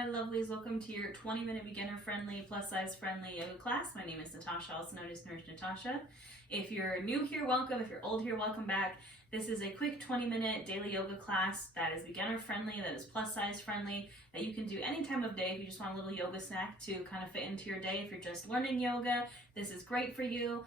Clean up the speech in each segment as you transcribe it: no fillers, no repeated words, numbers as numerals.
my lovelies. Welcome to your 20-minute beginner-friendly, plus-size friendly yoga class. My name is Natasha, also known as Nurse Natasha. If you're new here, welcome. If you're old here, welcome back. This is a quick 20-minute daily yoga class that is beginner-friendly, that is plus-size friendly, that you can do any time of day if you just want a little yoga snack to kind of fit into your day. If you're just learning yoga, this is great for you.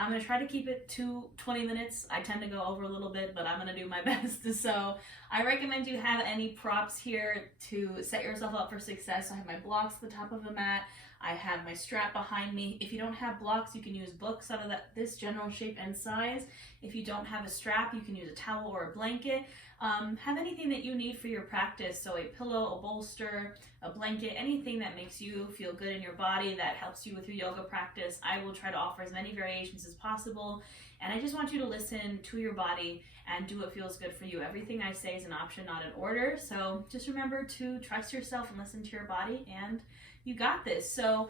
I'm going to try to keep it to 20 minutes. I tend to go over a little bit, but I'm going to do my best. So I recommend you have any props here to set yourself up for success. I have my blocks at the top of the mat. I have my strap behind me. If you don't have blocks, you can use books out of this general shape and size. If you don't have a strap, you can use a towel or a blanket. Have anything that you need for your practice. So a pillow, a bolster, a blanket, anything that makes you feel good in your body, that helps you with your yoga practice. I will try to offer as many variations as possible. And I just want you to listen to your body and do what feels good for you. Everything I say is an option, not an order. So just remember to trust yourself and listen to your body, and you got this. So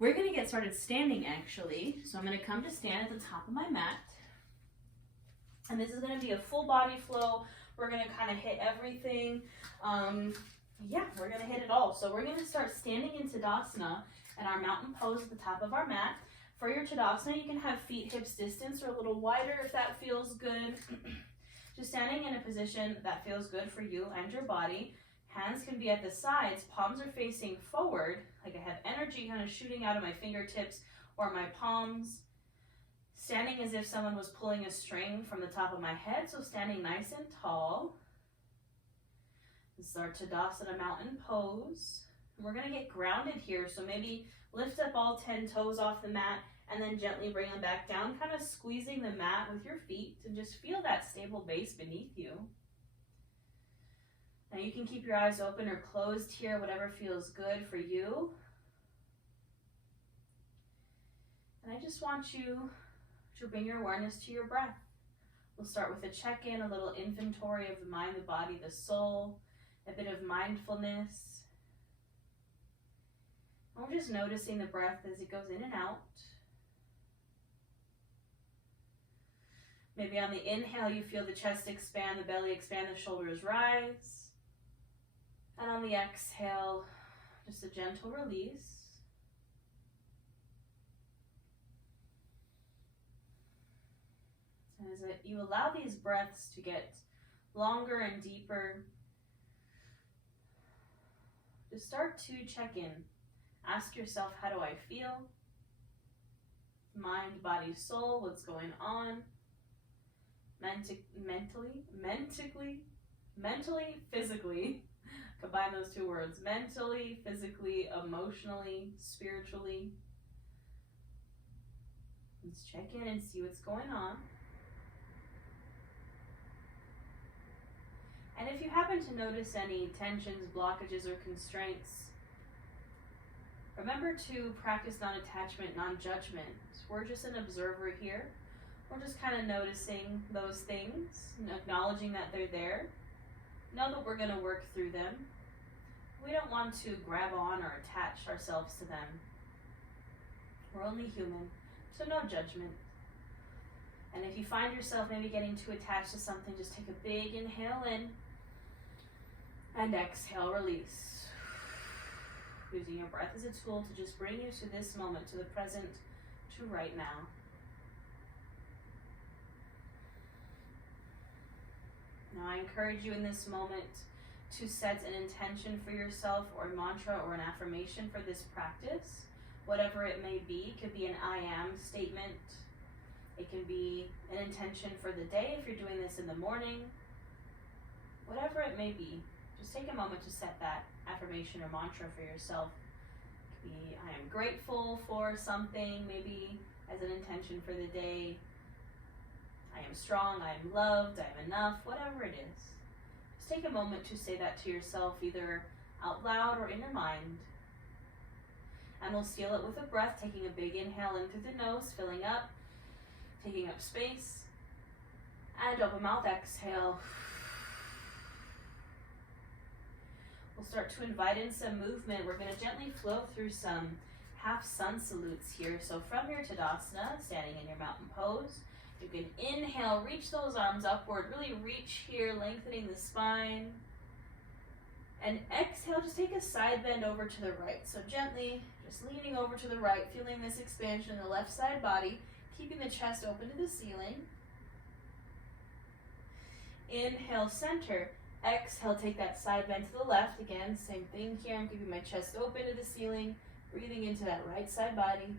we're going to get started standing, actually. So I'm going to come to stand at the top of my mat. And this is going to be a full body flow. We're going to kind of hit everything. We're going to hit it all. So we're going to start standing in Tadasana and our mountain pose at the top of our mat. For your Tadasana, you can have feet hips distance or a little wider if that feels good. Just standing in a position that feels good for you and your body. Hands can be at the sides. Palms are facing forward, like I have energy kind of shooting out of my fingertips or my palms. Standing as if someone was pulling a string from the top of my head, so standing nice and tall. This is our Tadasana mountain pose. We're going to get grounded here, so maybe lift up all 10 toes off the mat and then gently bring them back down, kind of squeezing the mat with your feet to just feel that stable base beneath you. Now you can keep your eyes open or closed here, whatever feels good for you. And I just want you to bring your awareness to your breath. We'll start with a check-in, a little inventory of the mind, the body, the soul, a bit of mindfulness. And we're just noticing the breath as it goes in and out. Maybe on the inhale, you feel the chest expand, the belly expand, the shoulders rise. And on the exhale, just a gentle release. And as you allow these breaths to get longer and deeper, just start to check in. Ask yourself, how do I feel? Mind, body, soul, what's going on? Mentally, physically. Combine those two words. Mentally, physically, emotionally, spiritually. Let's check in and see what's going on. And if you happen to notice any tensions, blockages, or constraints, remember to practice non-attachment, non-judgment. We're just an observer here. We're just kind of noticing those things and acknowledging that they're there. Know that we're going to work through them. We don't want to grab on or attach ourselves to them. We're only human, so no judgment. And if you find yourself maybe getting too attached to something, just take a big inhale in and exhale, release. Using your breath as a tool to just bring you to this moment, to the present, to right now. Now I encourage you in this moment to set an intention for yourself, or a mantra or an affirmation for this practice. Whatever it may be. It could be an I am statement. It can be an intention for the day if you're doing this in the morning. Whatever it may be, just take a moment to set that affirmation or mantra for yourself. It could be, I am grateful for something, maybe as an intention for the day. I am strong, I am loved, I am enough, whatever it is. Just take a moment to say that to yourself, either out loud or in your mind. And we'll seal it with a breath, taking a big inhale in through the nose, filling up, taking up space, and open mouth, exhale. We'll start to invite in some movement. We're going to gently flow through some half sun salutes here. So from your Tadasana, standing in your mountain pose, you can inhale, reach those arms upward, really reach here, lengthening the spine. And exhale, just take a side bend over to the right. So gently, just leaning over to the right, feeling this expansion in the left side body, keeping the chest open to the ceiling. Inhale, center. Exhale, take that side bend to the left. Again, same thing here. I'm keeping my chest open to the ceiling, breathing into that right side body.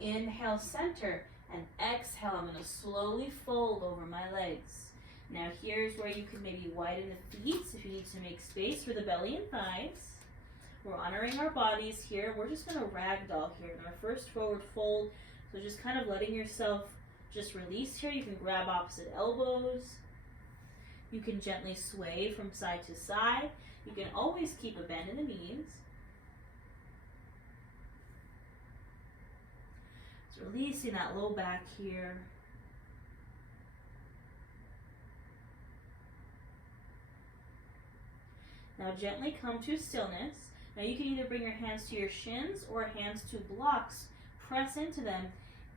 Inhale, center, and exhale. I'm going to slowly fold over my legs. Now here's where you can maybe widen the feet if you need to make space for the belly and thighs. We're honoring our bodies here. We're just going to ragdoll here in our first forward fold. So just kind of letting yourself just release here. You can grab opposite elbows. You can gently sway from side to side. You can always keep a bend in the knees. So releasing that low back here. Now gently come to stillness. Now you can either bring your hands to your shins or hands to blocks. Press into them.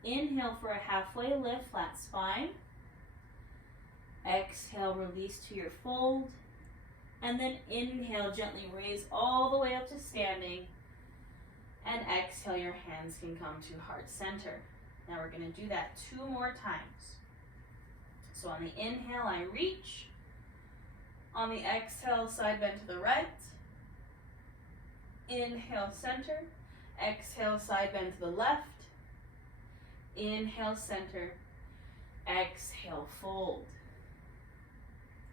Inhale for a halfway lift, flat spine. Exhale, release to your fold. And then inhale, gently raise all the way up to standing. And exhale, your hands can come to heart center. Now we're going to do that 2 more times. So on the inhale, I reach. On the exhale, side bend to the right. Inhale, center. Exhale, side bend to the left. Inhale, center. Exhale, fold.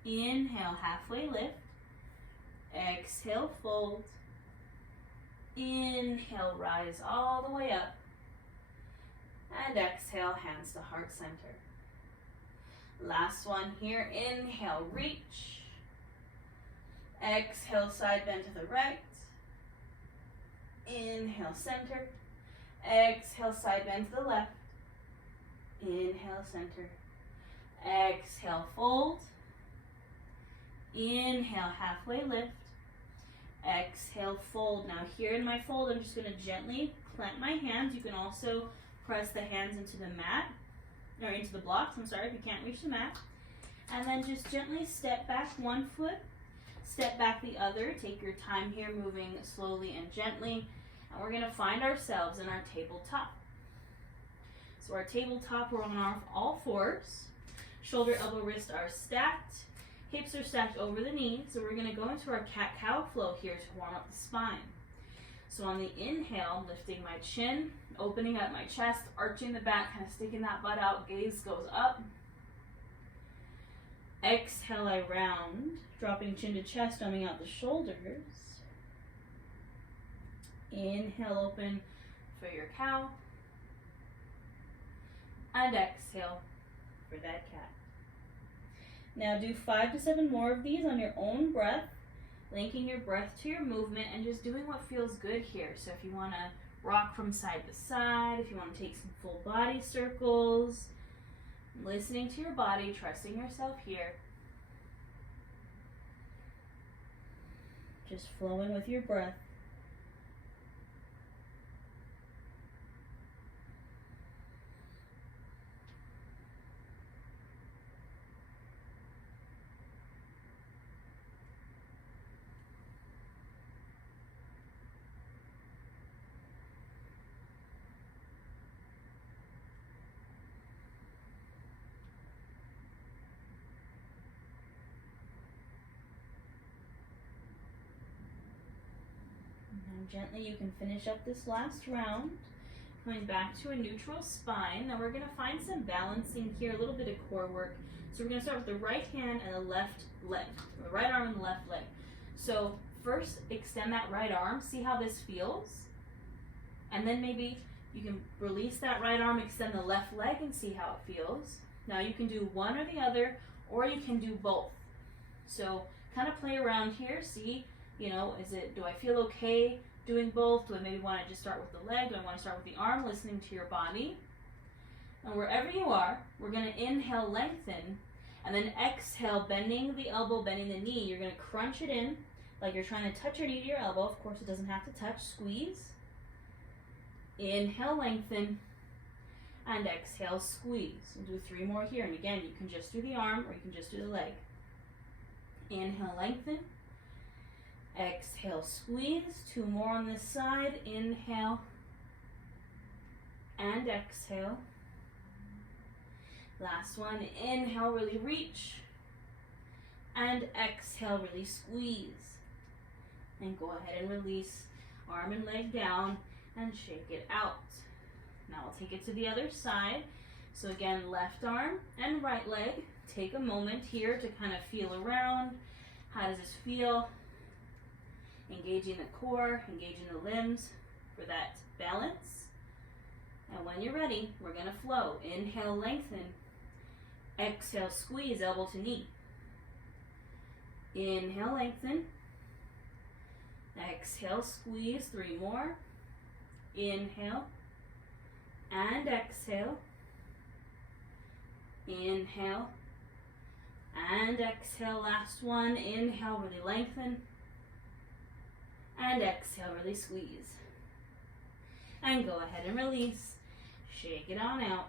Inhale, halfway lift. Exhale, fold. Inhale, rise all the way up. And exhale, hands to heart center. Last one here. Inhale, reach. Exhale, side bend to the right. Inhale, center. Exhale, side bend to the left. Inhale, center. Exhale, fold. Inhale, halfway lift. Exhale, fold. Now here in my fold, I'm just going to gently plant my hands. You can also press the hands into the mat, or into the blocks, I'm sorry, if you can't reach the mat. And then just gently step back 1 foot, step back the other. Take your time here, moving slowly and gently. And we're going to find ourselves in our tabletop. So our tabletop, we're on our all fours. Shoulder, elbow, wrist are stacked. Hips are stacked over the knees. So we're going to go into our cat-cow flow here to warm up the spine. So on the inhale, lifting my chin, opening up my chest, arching the back, kind of sticking that butt out, gaze goes up. Exhale, I round, dropping chin to chest, dumbing out the shoulders. Inhale, open for your cow. And exhale for that cat. Now do 5 to 7 more of these on your own breath, linking your breath to your movement and just doing what feels good here. So if you want to rock from side to side, if you want to take some full body circles, listening to your body, trusting yourself here. Just flowing with your breath. Gently, you can finish up this last round, coming back to a neutral spine. Now we're going to find some balancing here, a little bit of core work. So we're going to start with the right hand and the left leg, the right arm and the left leg. So first, extend that right arm, see how this feels, and then maybe you can release that right arm, extend the left leg, and see how it feels. Now you can do one or the other, or you can do both. So kind of play around here, see, you know, do I feel okay doing both? Do I maybe want to just start with the leg? Do I want to start with the arm? Listening to your body. And wherever you are, we're going to inhale, lengthen, and then exhale, bending the elbow, bending the knee. You're going to crunch it in like you're trying to touch your knee to your elbow. Of course, it doesn't have to touch. Squeeze. Inhale, lengthen, and exhale, squeeze. We'll do 3 more here. And again, you can just do the arm or you can just do the leg. Inhale, lengthen. Exhale, squeeze. 2 more on this side. Inhale and exhale. Last one. Inhale, really reach. And exhale, really squeeze. And go ahead and release. Arm and leg down and shake it out. Now I'll take it to the other side. So again, left arm and right leg. Take a moment here to kind of feel around. How does this feel? Engaging the core, engaging the limbs for that balance. And when you're ready, we're going to flow. Inhale, lengthen. Exhale, squeeze, elbow to knee. Inhale, lengthen. Exhale, squeeze. 3 more. Inhale and exhale. Inhale and exhale. Last one. Inhale, really lengthen. And exhale, really squeeze. And go ahead and release. Shake it on out.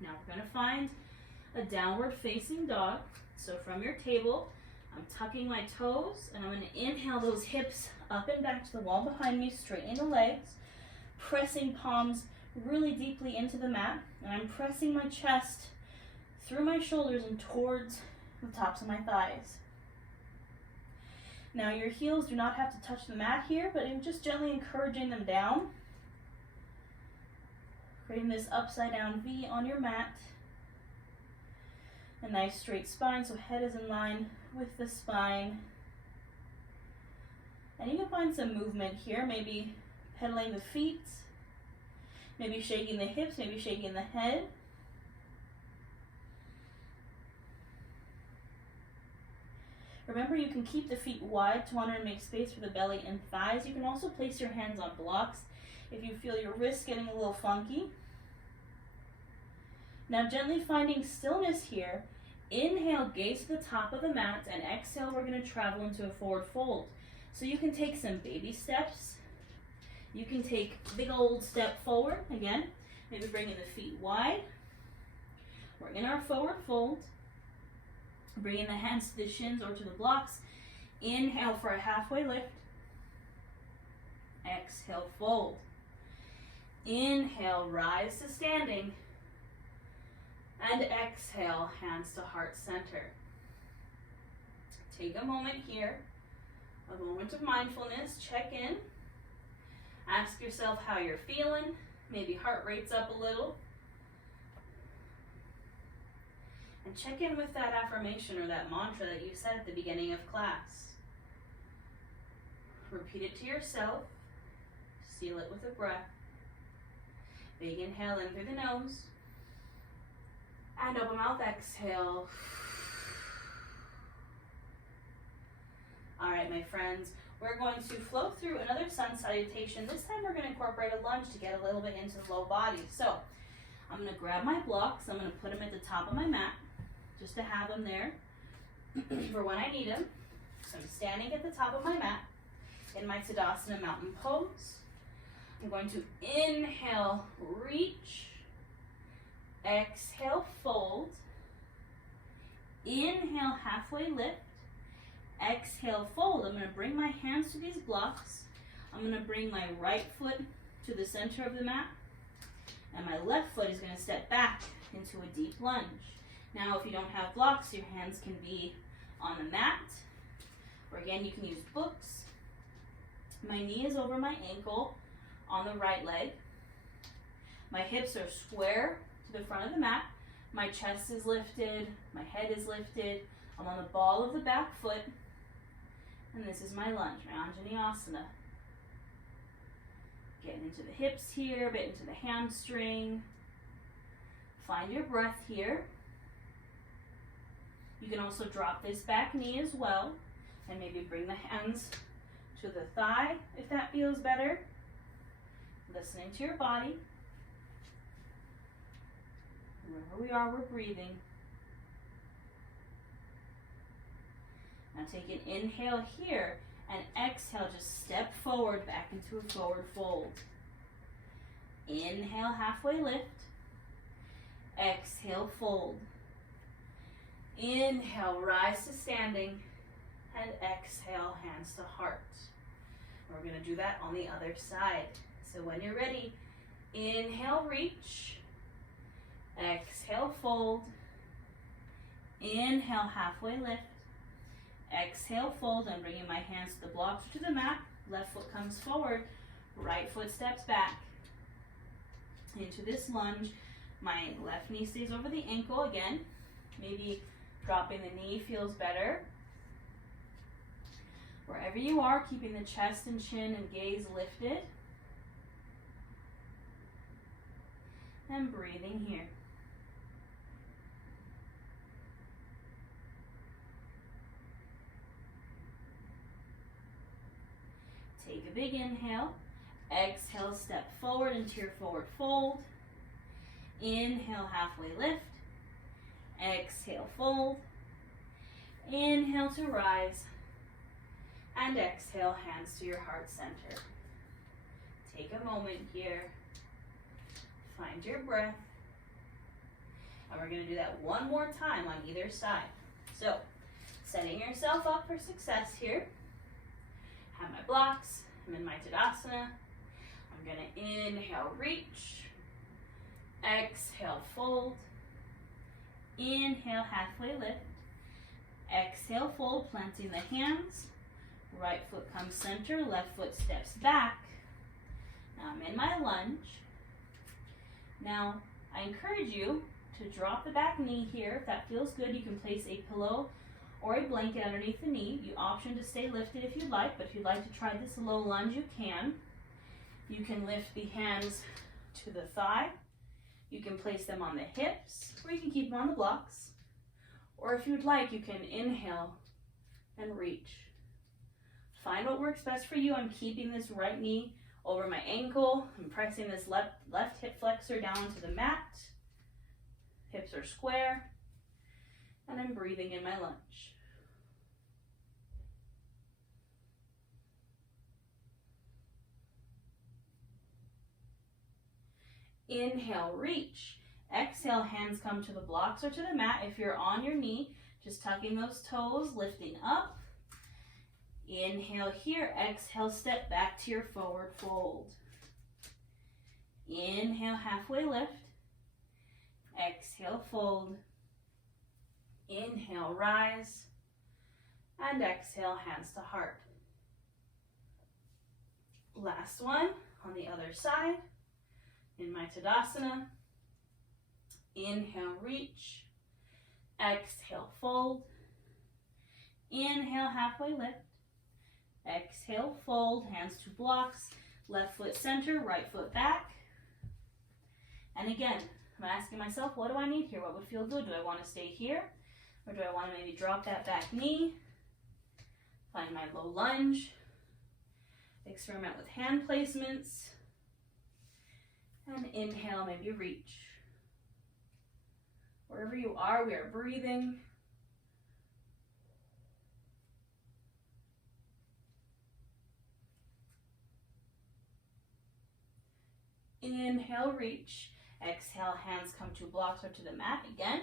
Now we're going to find a downward facing dog. So from your table, I'm tucking my toes and I'm going to inhale those hips up and back to the wall behind me, straightening the legs, pressing palms really deeply into the mat, and I'm pressing my chest through my shoulders and towards the tops of my thighs. Now your heels do not have to touch the mat here, but I'm just gently encouraging them down, creating this upside down V on your mat. A nice straight spine, so head is in line with the spine. And you can find some movement here, maybe pedaling the feet, maybe shaking the hips, maybe shaking the head. Remember, you can keep the feet wide to want to make space for the belly and thighs. You can also place your hands on blocks if you feel your wrists getting a little funky. Now gently finding stillness here. Inhale, gaze to the top of the mat, and exhale, we're going to travel into a forward fold. So you can take some baby steps. You can take a big old step forward, again, maybe bringing the feet wide. We're in our forward fold. Bringing the hands to the shins or to the blocks. Inhale for a halfway lift. Exhale, fold. Inhale, rise to standing. And exhale, hands to heart center. Take a moment here, a moment of mindfulness, check in. Ask yourself how you're feeling, maybe heart rate's up a little. And check in with that affirmation or that mantra that you said at the beginning of class. Repeat it to yourself, seal it with a breath. Big inhale in through the nose. And open mouth, exhale. All right, my friends, we're going to flow through another sun salutation. This time we're going to incorporate a lunge to get a little bit into the low body. So I'm going to grab my blocks. I'm going to put them at the top of my mat just to have them there for when I need them. So I'm standing at the top of my mat in my Tadasana mountain pose. I'm going to inhale, reach. Exhale, fold. Inhale, halfway lift. Exhale, fold. I'm going to bring my hands to these blocks. I'm going to bring my right foot to the center of the mat. And my left foot is going to step back into a deep lunge. Now, if you don't have blocks, your hands can be on the mat. Or again, you can use books. My knee is over my ankle on the right leg. My hips are square to the front of the mat. My chest is lifted, my head is lifted. I'm on the ball of the back foot. And this is my lunge, my Anjaneyasana. Getting into the hips here, a bit into the hamstring. Find your breath here. You can also drop this back knee as well. And maybe bring the hands to the thigh if that feels better. Listening to your body. Wherever we are, we're breathing. Now take an inhale here and exhale, just step forward back into a forward fold. Inhale, halfway lift. Exhale, fold. Inhale, rise to standing, and exhale, hands to heart. We're going to do that on the other side. So when you're ready, inhale, reach. Exhale, fold. Inhale, halfway lift. Exhale, fold. I'm bringing my hands to the blocks or to the mat. Left foot comes forward. Right foot steps back. Into this lunge. My left knee stays over the ankle again. Maybe dropping the knee feels better. Wherever you are, keeping the chest and chin and gaze lifted. And breathing here. Take a big inhale. Exhale, step forward into your forward fold. Inhale, halfway lift. Exhale, fold. Inhale to rise. And exhale, hands to your heart center. Take a moment here. Find your breath. And we're going to do that one more time on either side. So, setting yourself up for success here. Have my blocks. I'm in my Tadasana. I'm going to inhale, reach. Exhale, fold. Inhale, halfway lift. Exhale, fold, planting the hands. Right foot comes center, left foot steps back. Now I'm in my lunge. Now I encourage you to drop the back knee here. If that feels good, you can place a pillow or a blanket underneath the knee. You option to stay lifted if you'd like, but if you'd like to try this low lunge, you can. You can lift the hands to the thigh. You can place them on the hips, or you can keep them on the blocks. Or if you'd like, you can inhale and reach. Find what works best for you. I'm keeping this right knee over my ankle. I'm pressing this left hip flexor down to the mat. Hips are square. And I'm breathing in my lunge. Inhale, reach. Exhale, hands come to the blocks or to the mat. If you're on your knee, just tucking those toes, lifting up. Inhale here, exhale, step back to your forward fold. Inhale, halfway lift. Exhale, fold. Inhale, rise. And exhale, hands to heart. Last one on the other side. In my Tadasana. Inhale, reach. Exhale, fold. Inhale, halfway lift. Exhale, fold, hands to blocks, left foot center, right foot back. And again, I'm asking myself, what do I need here? What would feel good? Do I want to stay here? Or do I want to maybe drop that back knee? Find my low lunge. Experiment with hand placements. And inhale, maybe reach. Wherever you are, we are breathing. Inhale, reach. Exhale, hands come to blocks or to the mat. Again,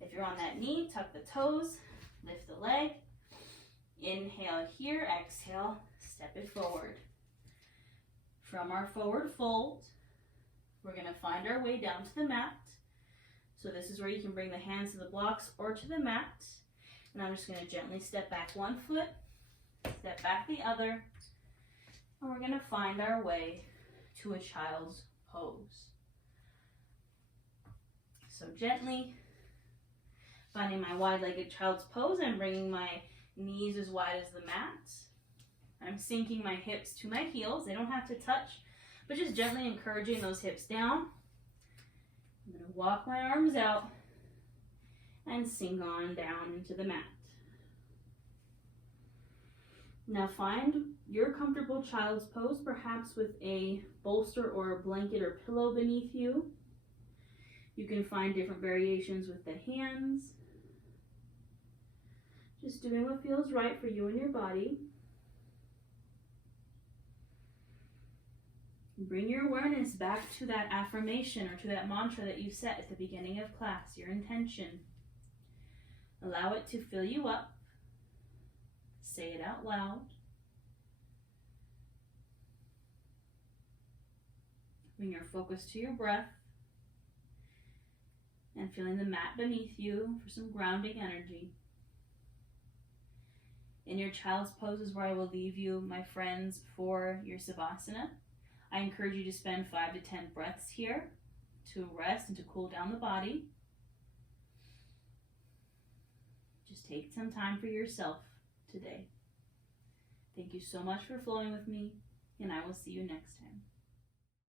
if you're on that knee, tuck the toes, lift the leg. Inhale here, exhale, step it forward. From our forward fold, we're going to find our way down to the mat. So this is where you can bring the hands to the blocks or to the mat. And I'm just going to gently step back one foot, step back the other, and we're going to find our way to a child's pose. So gently finding my wide-legged child's pose, I'm bringing my knees as wide as the mat. I'm sinking my hips to my heels. They don't have to touch, but just gently encouraging those hips down. I'm going to walk my arms out and sink on down into the mat. Now find your comfortable child's pose, perhaps with a bolster or a blanket or pillow beneath you. You can find different variations with the hands. Just doing what feels right for you and your body. Bring your awareness back to that affirmation or to that mantra that you set at the beginning of class, your intention. Allow it to fill you up. Say it out loud. Bring your focus to your breath and feeling the mat beneath you for some grounding energy. In your child's pose is where I will leave you, my friends, for your Savasana. I encourage you to spend 5 to 10 breaths here to rest and to cool down the body. Just take some time for yourself today. Thank you so much for flowing with me, and I will see you next time.